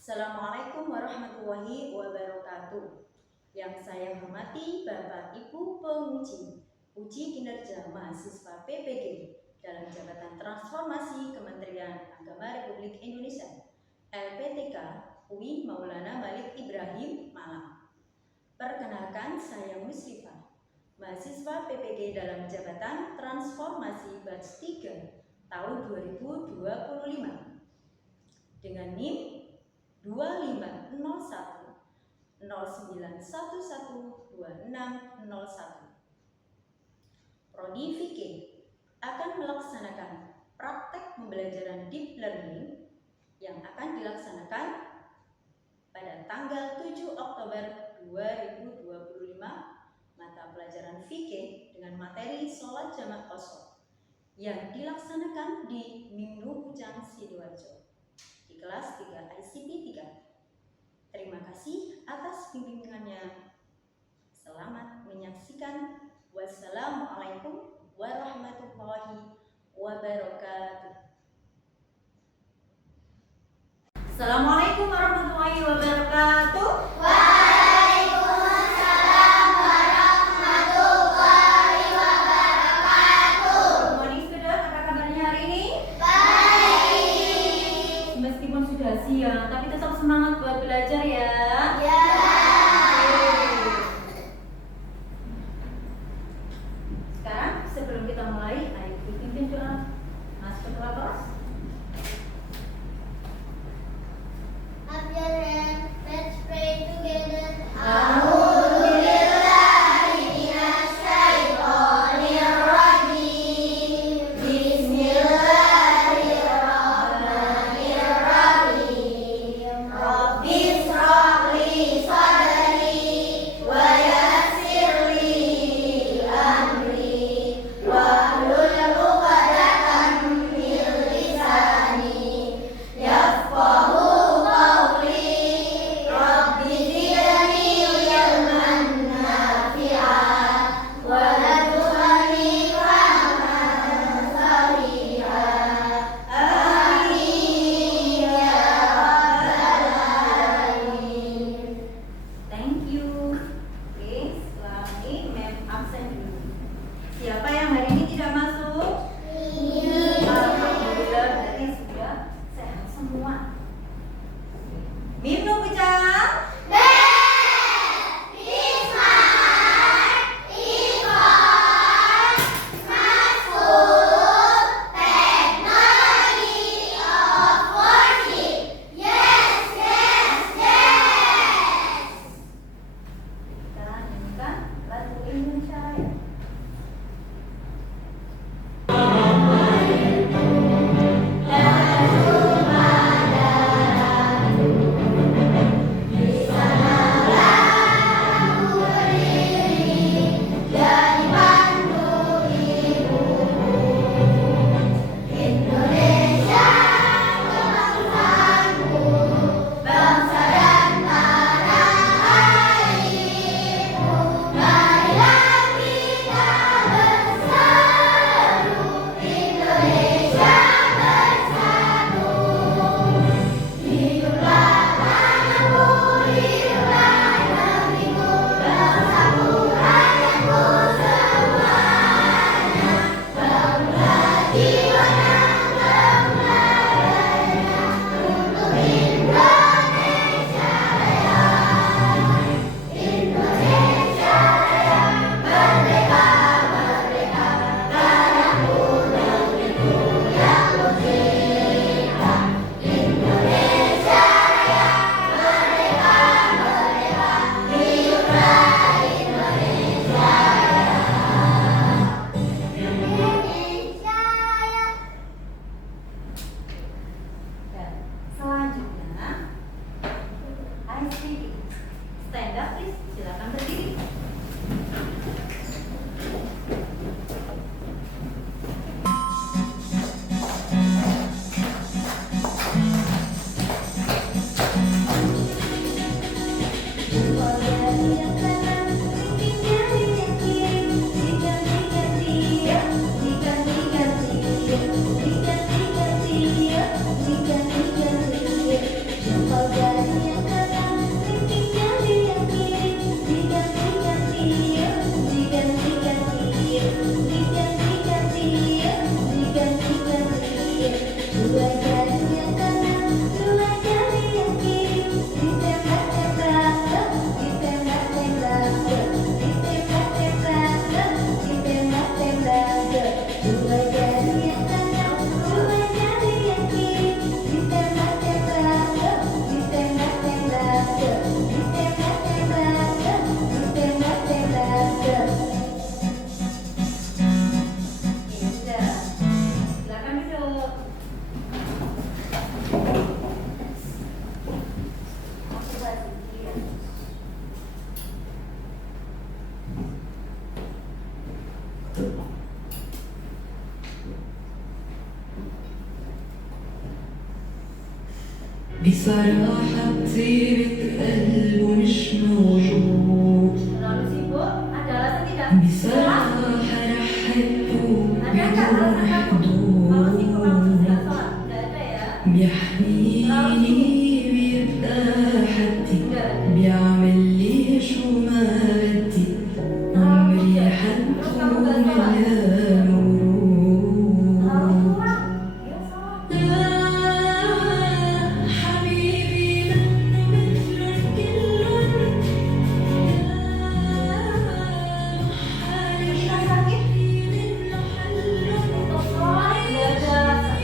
Assalamualaikum warahmatullahi wabarakatuh. Yang saya hormati Bapak Ibu penguji, uji kinerja mahasiswa PPG dalam jabatan transformasi Kementerian Agama Republik Indonesia LPTK UI Maulana Malik Ibrahim Malang. Perkenalkan, saya Musrifah, mahasiswa PPG dalam jabatan transformasi batch 3 tahun 2025 dengan NIM 250109112601. Prodi VK akan melaksanakan praktek pembelajaran deep learning yang akan dilaksanakan pada tanggal 7 Oktober 2025 mata pelajaran VK dengan materi sholat jamak qasar yang dilaksanakan di Minggu Ujang Sidoarjo di kelas 3 ICP 3. Terima kasih atas bimbingannya. Selamat menyaksikan. Wassalamualaikum warahmatullahi wabarakatuh. Assalamualaikum warahmatullahi wabarakatuh. Waalaikumsalam warahmatullahi wabarakatuh. Good morning student, apa kabarnya hari ini? Baik. Meskipun sudah siang, tapi tetap semangat buat belajar ya. Ya. Sekarang sebelum kita mulai, ayo dipimpin doa. Masuk ke kelas. بصراحة طيبة قلبه مش موجود Terlalu sibuk? Ada alasan tidak? بصراحة رحبته Ada nggak alasan kamu? Kalau sibuk kamu terus nggak sholat? Nggak ada ya? بيحميني بيبقى حدي Nggak ada. بيعمل لي شو ما بدي عمري حدته مليان ورود Terlalu kurang? Ya sholat. حبيبي منه مثلن كلن Kita sakit? Untuk sholat nggak ada alasan.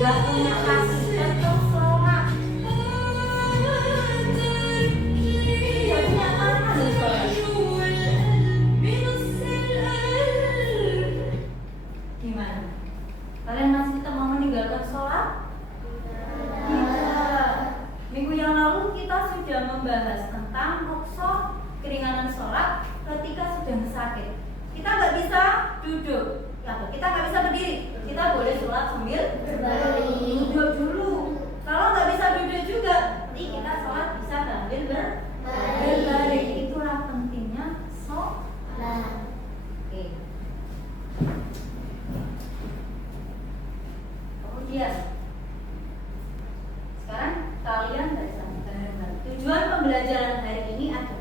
Nggak punya kasih tetap sholat. Nggak punya apa nih sholat? Gimana? Kalian masih tetap mau meninggalkan sholat? Tidak. Minggu yang lalu kita sudah membahas tentang rukso keringanan sholat ketika sedang sakit. Kita nggak bisa duduk, kita nggak bisa berdiri. Kita boleh sholat sambil duduk dulu. Kalau nggak bisa duduk juga, nanti kita sholat bisa sambil berbaring. Itulah pentingnya sholat. Oke. Kemudian sekarang kalian baca bareng-bareng. Tujuan pembelajaran hari ini adalah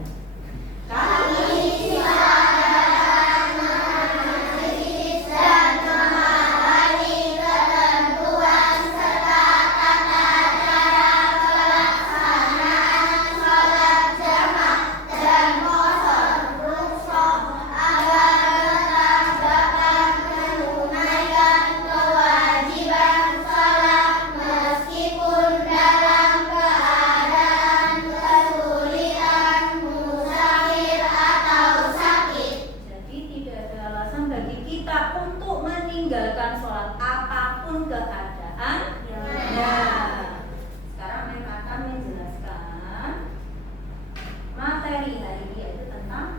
Meskipun dalam keadaan kesulitan, musafir atau sakit. jadi tidak ada alasan bagi kita untuk meninggalkan sholat apapun keadaannya. Sekarang Mem akan menjelaskan materi hari ini yaitu tentang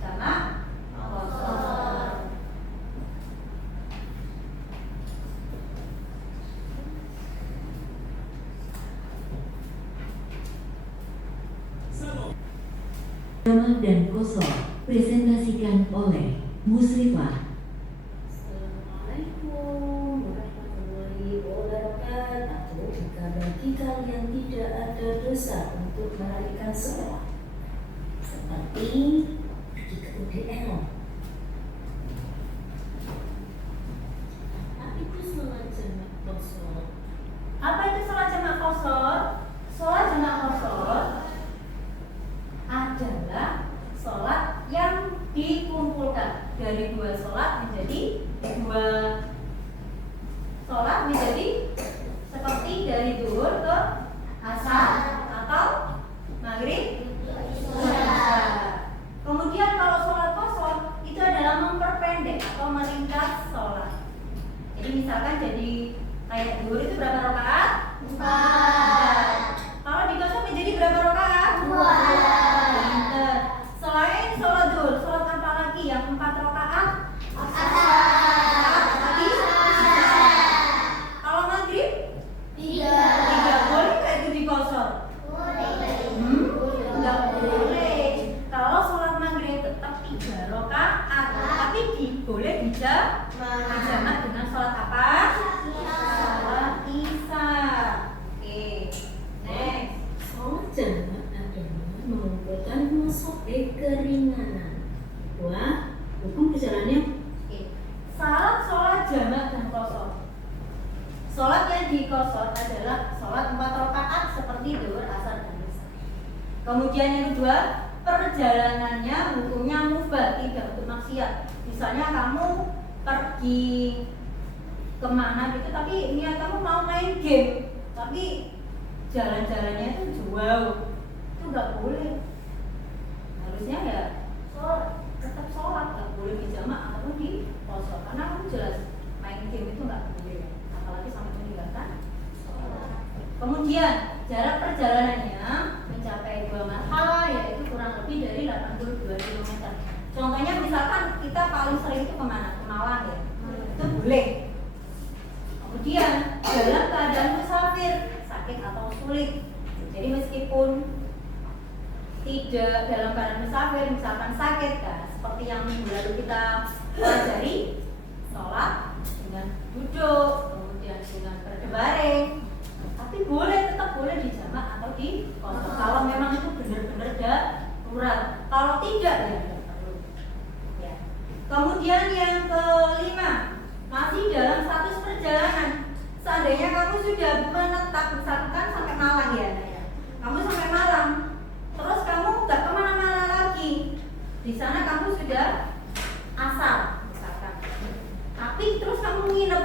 jamak qasar. Jamak dan Qasar presentasikan oleh Musrifah. Assalamualaikum warahmatullahi wabarakatuh. Jika bagi kalian tidak ada dosa untuk menunaikan sholat, seperti pergi ke UGM. Apa itu sholat jamak qasar? Apa itu sholat jamak qasar? Sholat jamak qasar adalah sholat yang dikumpulkan dari dua sholat menjadi dua sholat menjadi seperti dari zuhur ke asar atau maghrib ke isya. Kemudian kalau sholat qasar itu adalah memperpendek atau meringkas sholat. Jadi misalkan jadi kayak zuhur itu berapa rakaat? 4. Kalau dikosor menjadi berapa rakaat? 2. Selain sholat zuhur, sholat apa lagi yang 4 rakaat? Lagi? Kalau maghrib? 3. Boleh nggak itu dikosor? Nggak boleh. Kalau sholat maghrib tetap 3 rakaat, tapi boleh dijamak dengan sholat apa? Sholat isya. Oke. Next. Sholat jamak adalah mengumpulkan musafir keringanan. Wah, hukum berjalannya. Oke. Syarat sholat jamak dan qasar. Sholat yang dikosor adalah sholat 4 rakaat seperti zuhur, asar, dan isya. Kemudian yang kedua, perjalanannya hukumnya mubah, tidak untuk maksiat. Misalnya kamu pergi kemana gitu, tapi niat kamu mau main game, tapi jalan-jalannya itu jauh, itu nggak boleh. Harusnya ya tetap sholat, nggak boleh dijamak ataupun di qasar, karena kamu jelas main game itu nggak boleh, apalagi sampai meninggalkan sholat. Kemudian jarak perjalanannya mencapai 2 marhalah, yaitu kurang lebih dari 82 km. Contohnya misalkan kita paling sering itu kemana? Ke Malang ya, itu boleh. Kemudian dalam keadaan musafir, sakit atau sulit. Jadi meskipun tidak dalam keadaan musafir, misalkan sakit kan, seperti yang minggu lalu kita pelajari, sholat dengan duduk, kemudian dengan berbaring, tapi tetap boleh dijamak atau di kosor. Kalau memang itu benar-benar darurat. Kalau tidak ya tidak perlu. Ya. Kemudian yang kelima, masih dalam status perjalanan. Seandainya kamu sudah menetap, misalkan sampai Malang ya, kamu sampai Malang, terus kamu nggak kemana-mana lagi. Di sana kamu sudah asar, misalkan. Tapi terus kamu nginep,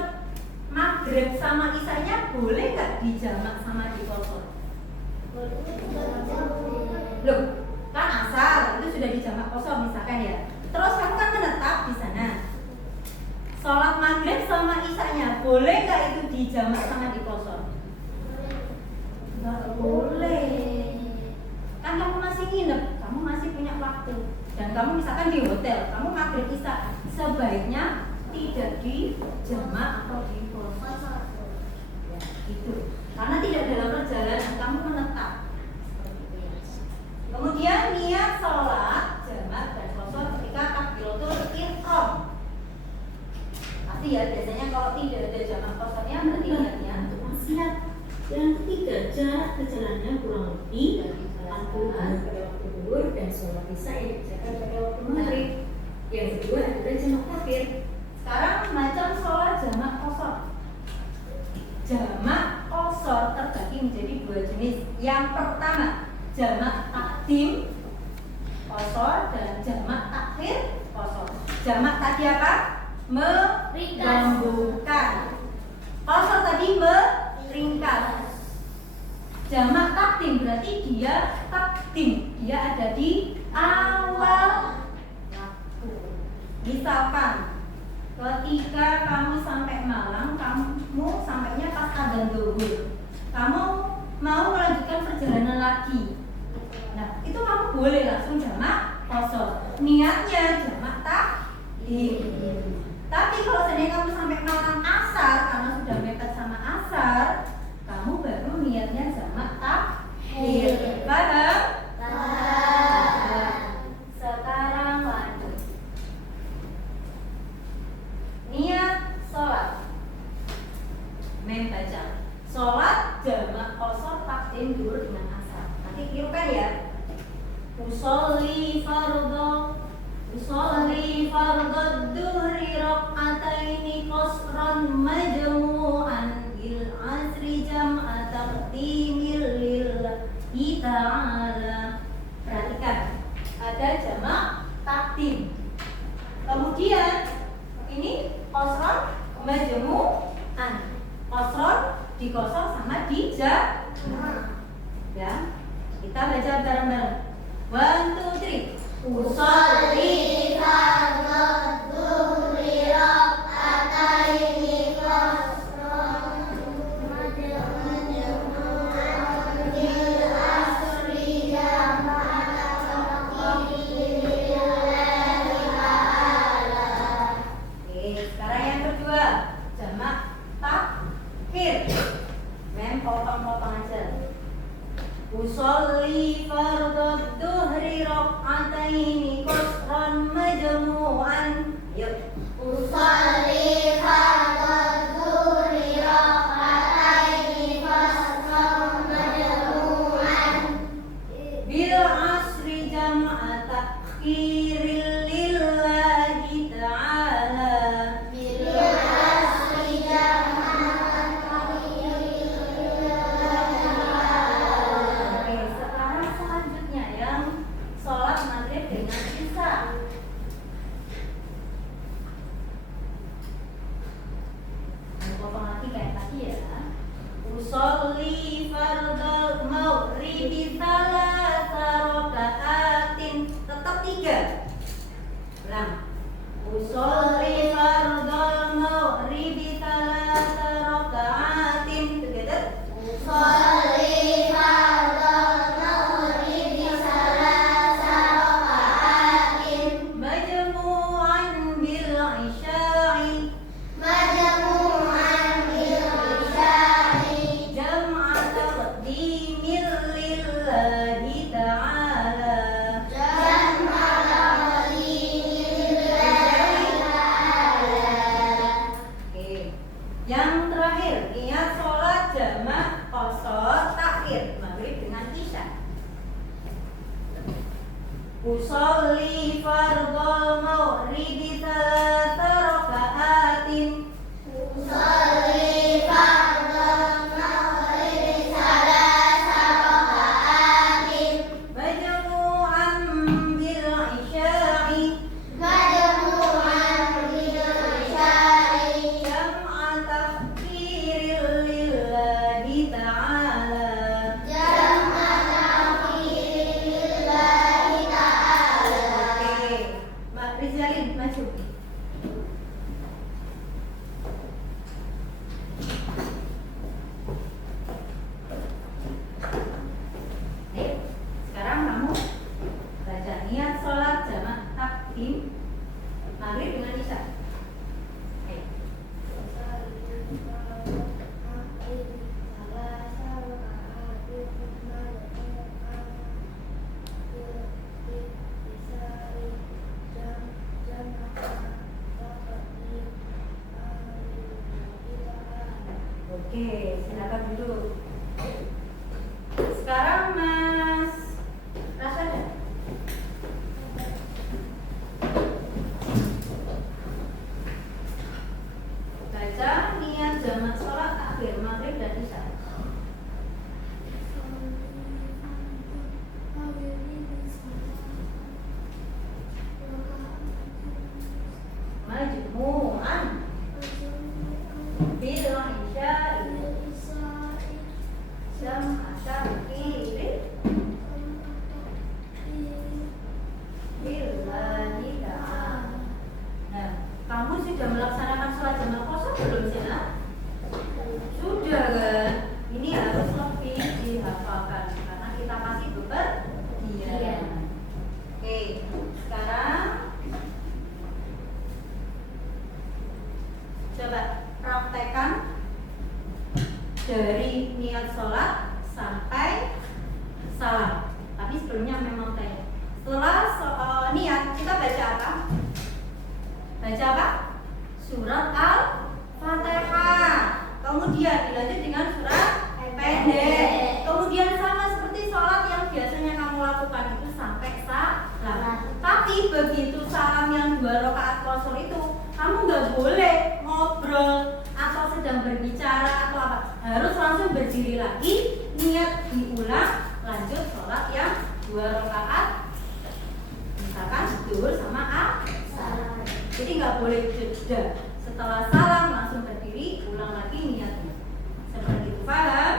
maghrib sama isanya boleh nggak dijamak sama dikosor? Loh, kan asar itu sudah dijamak kosor misalkan ya. Terus kamu kan menetap di sana. Sholat maghrib sama isanya boleh nggak itu dijamak sama dikosor? Nggak boleh. Kan kamu masih nginep, kamu masih punya waktu. Dan kamu misalkan di hotel, kamu maghrib isya, sebaiknya tidak dijamak atau dikosor. Ya, itu. Karena tidak dalam perjalanan, kamu menetap. Kemudian niat sholat jamak dan kosor ketika takbiratul ihram. Pasti ya, biasanya kalau tidak ada jamak kosornya berarti niatnya untuk maksiat. Yang ketiga, jarak perjalanannya kurang lebih 40 menit pada waktu zuhur dan sholat isya yang dikerjakan pada waktu maghrib. Yang kedua adalah jamak takbir. Sekarang macam sholat jamak kosor. Jamak kosor terbagi menjadi dua jenis. Yang pertama jamak takdim kosor dan jamak takhir kosor. Jamak tadi apa? Menggabungkan. Kosor tadi meringkas. Jamak takdim berarti dia takdim, dia ada di awal waktu. Misalkan ketika kamu sampai Malang, kamu sampainya pas adzan zuhur, kamu mau melanjutkan perjalanan lagi. Nah, itu kamu boleh langsung jamak kosor. Niatnya jamak takdim. Tapi kalau seandainya kamu sampai Malang asar, karena sudah mepet sama asar, kamu baru niatnya jamak takhir. Paham? Sekarang lanjut. Niat sholat. Mem baca. Sholat jamak kosor takdim zuhur dengan asar. Nanti tirukan ya. Usolli fardhu duhri rak'ataini qasran majmu'an bil asri jam'a taqdimil lillahi ta'ala. Perhatikan, ada jamak takdim. Kemudian ini qasran majmu'an. Qasran dikosor sama dijamak. Ya. Kita baca bareng-bareng. 1, 2, 3. Usolli fardhu duhri rak'ataini qasran majmu'an bil asri jam'a taqdimil lillahi ta'ala. Oke, sekarang yang kedua, jamak takhir. Mem potong-potong aja. Usolli fardhu duhri rak'ataini qasran majmu'an. Yuk. Usolli fardhu duhri rak'ataini qasran majmu'an Bil asri jam'a takhiril lillahi ta'ala. bil asri jam'a taqdimil lillahi ta'ala. Oke, sekarang selanjutnya yang sholat maghrib dengan isya. Potong lagi kayak tadi ya. Usolli fardal maghribi salasa raka'atin. Tetap 3. Ulang. Usolli fardal maghribi salasa raka'atin. Together. Usolli fardal maghribi salasa raka'atin Majmu'an bil isya'i. majmu'an bil بثلاث ركعات أصلي فرض المغرب ثلاث ركعات مجموعا بالعشاء مجموعا بالعشاء جمع تكبير لله تعالى جمع تكبير لله تعالى. Oke, Mbak Rizalin maju. Oke, sekarang kamu baca niat sholat jamak takdim maghrib dengan isya. Oke. Oke, silakan duduk. Sekarang Mas Rasada. Baca niat jamak sholat akhir maghrib dan isya. Majmu'an bil isya'i jam'a takbirin billahi ta'ala. Nah, kamu sudah melaksanakan sholat jamak kosong belum sih, Nak? Sudah kan? Ini harus lebih dihafalkan karena kita pasti bepergian. Oke, sekarang coba praktekkan dari niat sholat sampai salam. Tapi sebelumnya memang tanya. Setelah niat kita baca apa? Baca apa? Surat Al-Fatihah. Kemudian dilanjut dengan surat pendek. Kemudian sama seperti sholat yang biasanya kamu lakukan itu sampai salam. Tapi begitu salam yang 2 rakaat qashar itu, kamu nggak boleh ngobrol atau sedang berbicara atau apa. Harus langsung berdiri lagi, niat diulang, lanjut sholat yang 2 rakaat. Misalkan zuhur sama asar. Jadi nggak boleh jeda. Setelah salam langsung berdiri, ulang lagi niatnya. Seperti itu, paham?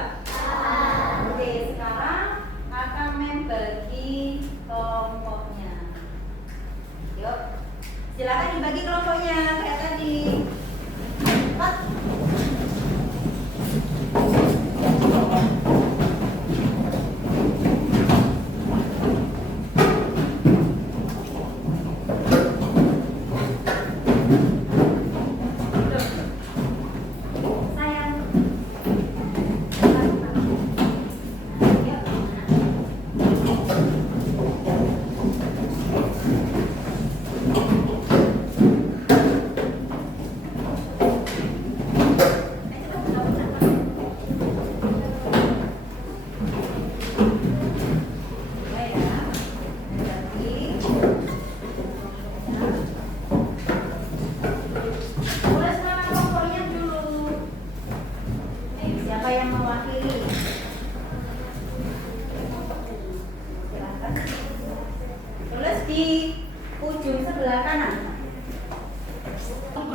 Oke, sekarang akan membagi kelompoknya. Yuk, silakan dibagi kelompoknya kayak tadi. Cepat. Sayang. Siapa yang mewakili? Silakan. Tulis di ujung sebelah kanan.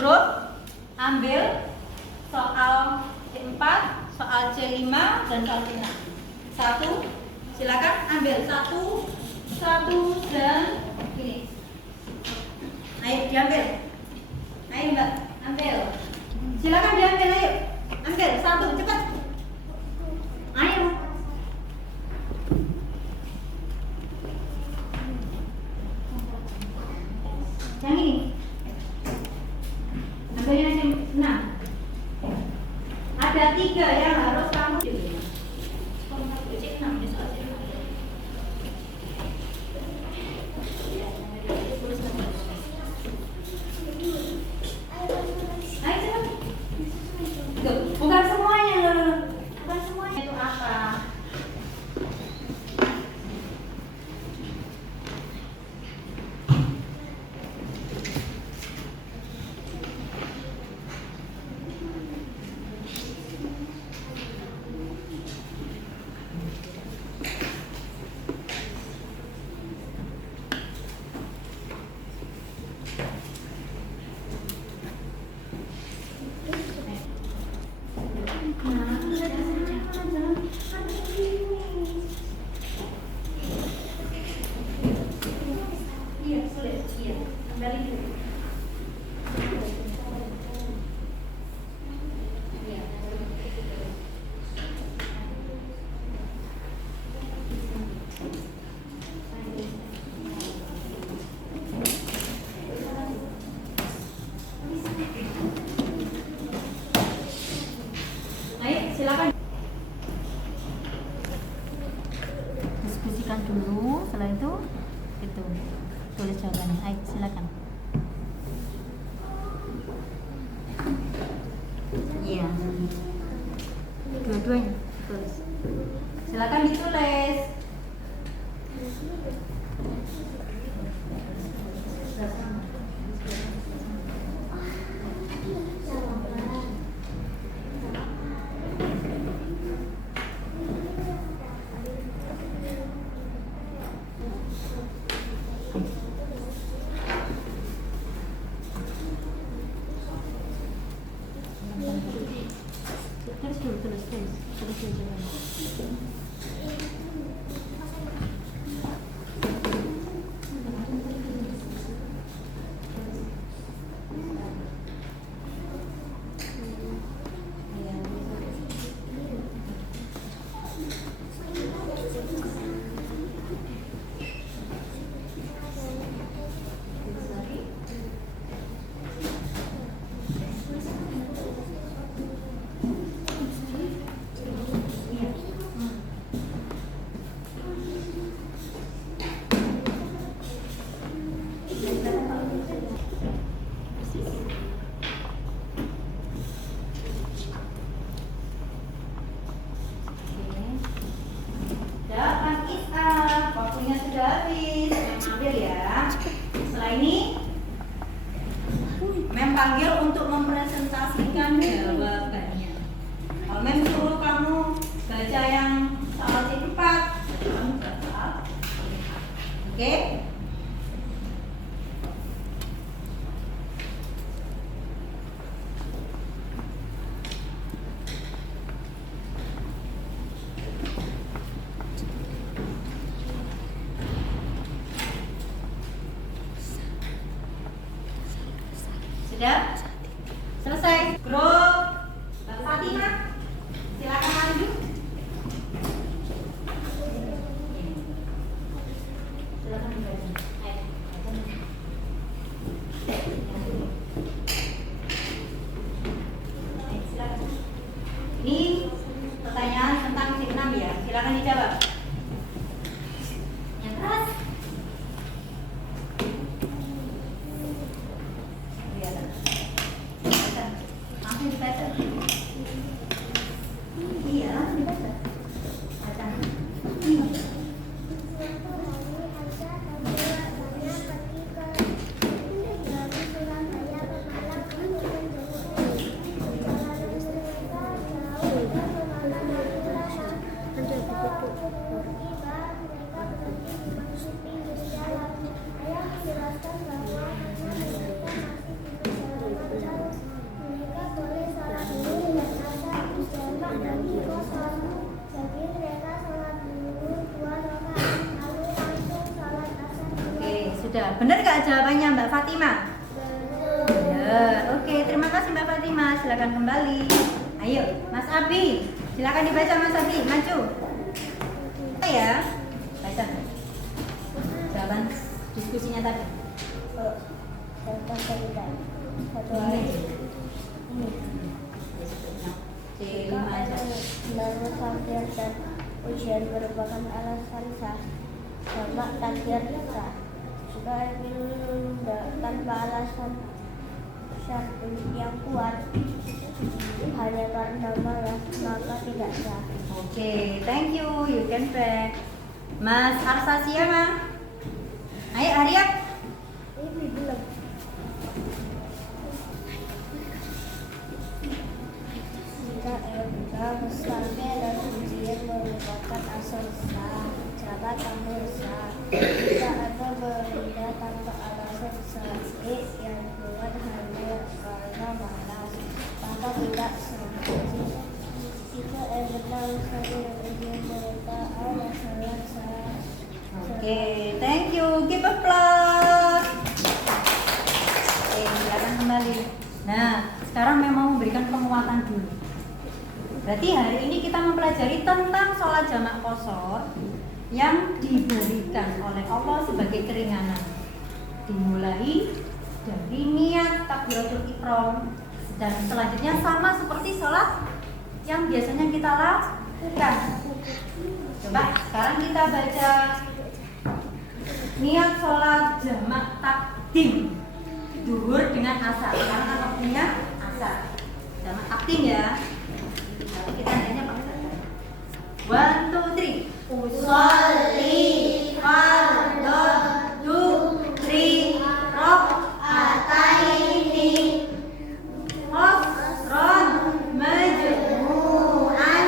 Grup ambil soal C4, soal C5 dan soal C6. 1, silakan ambil 1 dan ini. Ayo diambil. Ayo Mbak, ambil. Silakan diambil, ayo. Ambil 1, cepat. Ayo. Yang ini. Ambil yang C6. Ada 3 yang harus kamu pilih. C6 di soal C6. Ayo cepat. Tuh, bukan semuanya loh. Bukan semuanya itu apa? Waktunya sudah habis, Mem ambil ya. Setelah ini Mem panggil untuk mempresentasikan jawabannya. Kalau Mem suruh kamu baca yang soal C4, kamu baca. Oke? Sudah? Selesai. Grup Mbak Fatimah, silakan maju. Silakan membaca. Silakan. Ini pertanyaan tentang C6 ya. Silakan dijawab. Yang keras. Langsung dibaca. Iya, langsung dibaca. Baca. Oke, sudah. Benar nggak jawabannya Mbak Fatimah? Benar. Oke, terima kasih Mbak Fatimah. Silakan kembali. Ayo, Mas Abi. Silakan dibaca Mas Abi. Maju. Ya. Baca. Jawaban diskusinya tadi. C5 aja. Menurut takdir dan ujian merupakan alasan sah. Jamak takdir sah. Jika ilmu tanpa alasan syar'i yang kuat hanya karena malas maka tidak sah. Oke, thank you. You can back. Mas Arsasia mah. Ayo Arya. Ini belum. Jika mustamil dan ujian merupakan asal sah, jamak takdir sah. Jika ada benda tanpa alasan syar'i yang kuat hanya karena malas maka tidak sah. Jika ada ujian merupakan alasan sah. Oke, thank you. Give applause. Oke, silakan kembali. Nah, sekarang memang memberikan penguatan dulu. Berarti hari ini kita mempelajari tentang sholat jamak qashar yang diberikan oleh Allah sebagai keringanan. Dimulai dari niat takbiratul ihram dan selanjutnya sama seperti sholat yang biasanya kita lakukan. Coba sekarang kita baca niat sholat jamak takdim duhur dengan asar. Sekarang kan waktunya asar. Jamak takdim ya. Tapi kita adanya pakai 1, 2, 3. Usolli fardhon duhri rok'ataini qasron majmu'an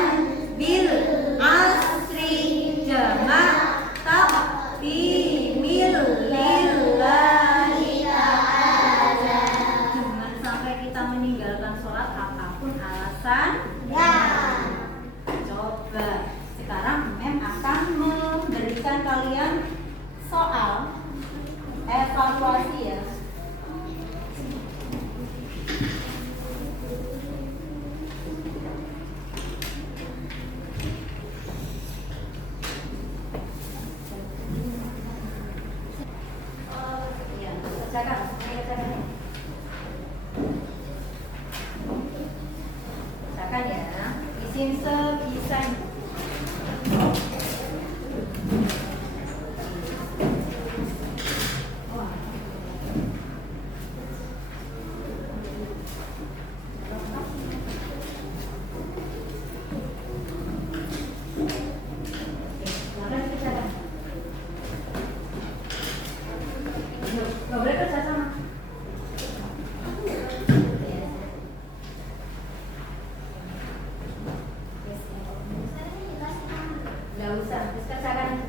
bil asri jamak takdimil lillahi ta'ala. Jangan sampai kita meninggalkan sholat apapun alasan. mungkin sebisanya. Gak boleh kerja sama. Gak usah, terus kerjakan.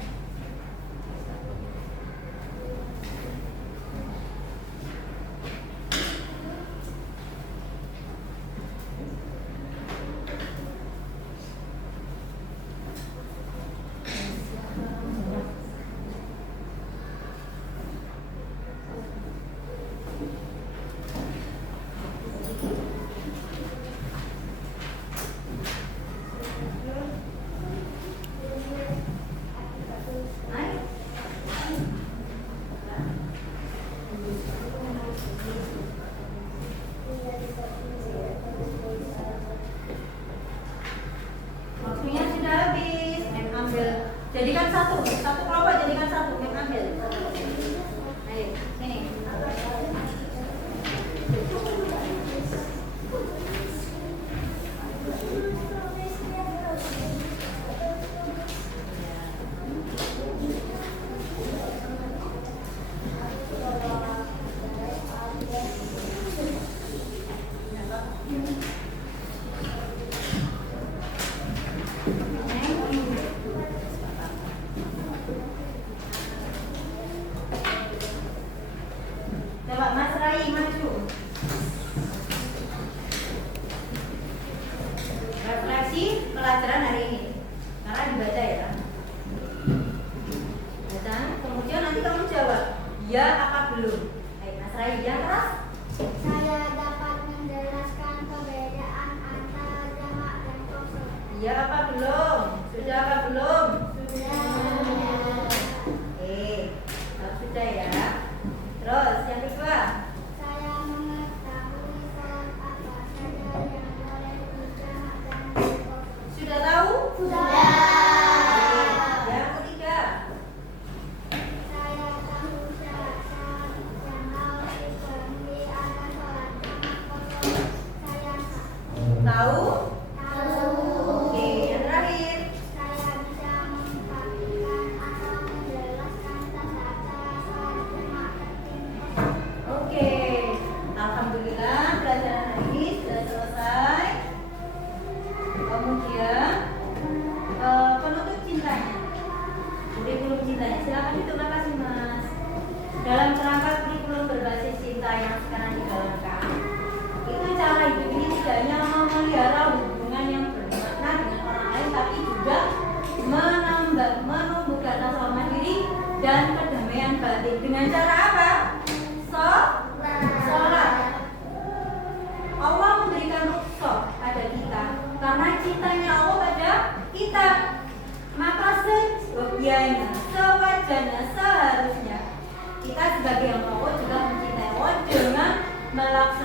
Waktunya sudah habis. Mem ambil. Jadikan satu kelompok jadikan satu. Mem ambil. Ayo, sini. Coba Mas Rai maju. Refleksi pelajaran hari ini. Karena dibaca ya. Baca, kemudian nanti kamu jawab. Ya apa belum? Ayo Mas Rai yang keras. Saya dapat menjelaskan perbedaan antara jamak dan kosong. Ya apa belum? Sudah apa belum? Sudah. Oke, sudah ya. Terus yang kedua. Saya mengetahui sholat apa saja yang boleh dijamak dan dikosong. Sudah tahu? Sudah. Yang ketiga. Saya tahu syarat-syarat yang harus dipenuhi agar sholat jamak kosong saya sah. Tahu? Tahu. Oke, yang terakhir. Saya bisa memperhatikan atau menjelaskan tata cara sholat jamak dan kosong. Oke, alhamdulillah pelajaran hari ini sudah selesai. Kemudian penutup cintanya, kurikulum cintanya. Silakan ditutup, makasih Mas. Dalam kerangka kurikulum berbasis cinta yang sekarang dijalankan, itu cara hidup ini tidak hanya memelihara hubungan yang bermakna dengan orang lain, tapi juga menumbuhkan rasa hormat diri dan kedamaian batin. Dengan cara apa? Sholat. Allah memberikan rukhsah pada kita karena cintanya Allah pada kita. Maka sewajarnya, seharusnya kita sebagai hamba Allah juga mencintai Allah dengan melaksanakan